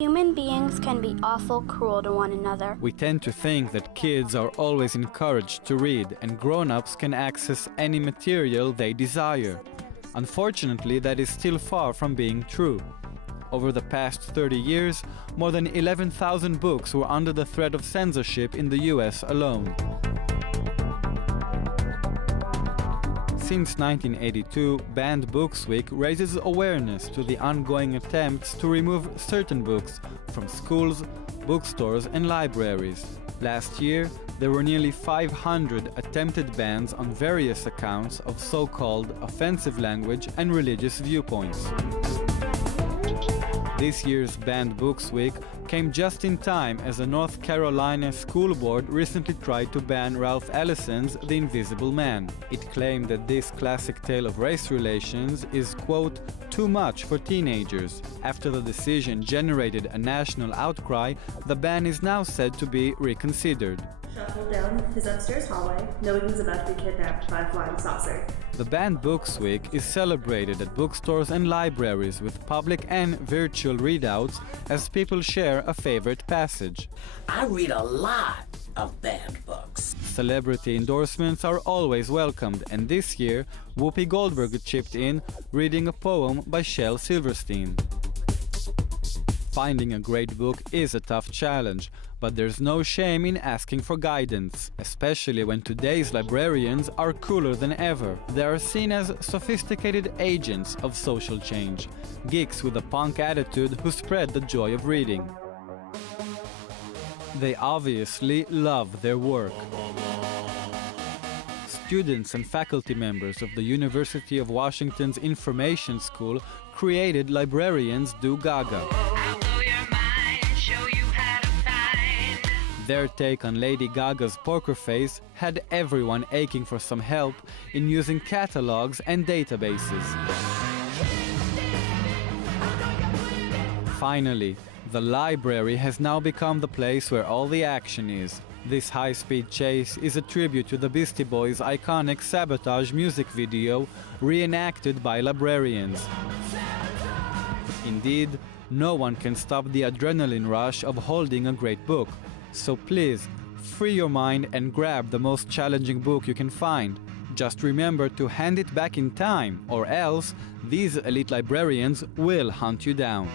Human beings can be awful cruel to one another. We tend to think that kids are always encouraged to read and grown-ups can access any material they desire. Unfortunately, that is still far from being true. Over the past 30 years, more than 11,000 books were under the threat of censorship in the US alone. Since 1982, Banned Books Week raises awareness to the ongoing attempts to remove certain books from schools, bookstores and libraries. Last year, there were nearly 500 attempted bans on various accounts of so-called offensive language and religious viewpoints. This year's Banned Books Week came just in time as a North Carolina school board recently tried to ban Ralph Ellison's The Invisible Man. It claimed that this classic tale of race relations is, quote, too much for teenagers. After the decision generated a national outcry, the ban is now said to be reconsidered. Shuffled down his upstairs hallway, knowing he's about to be kidnapped by a flying saucer. The Banned Books Week is celebrated at bookstores and libraries with public and virtual readouts as people share a favorite passage. I read a lot of banned books. Celebrity endorsements are always welcomed, and this year, Whoopi Goldberg chipped in, reading a poem by Shel Silverstein. Finding a great book is a tough challenge, but there's no shame in asking for guidance, especially when today's librarians are cooler than ever. They are seen as sophisticated agents of social change, geeks with a punk attitude who spread the joy of reading. They obviously love their work. Students and faculty members of the University of Washington's Information School created Librarians Do Gaga. Their take on Lady Gaga's poker face had everyone aching for some help in using catalogs and databases. Finally, the library has now become the place where all the action is. This high-speed chase is a tribute to the Beastie Boys' iconic Sabotage music video, reenacted by librarians. Indeed, no one can stop the adrenaline rush of holding a great book. So please, free your mind and grab the most challenging book you can find. Just remember to hand it back in time, or else these elite librarians will hunt you down.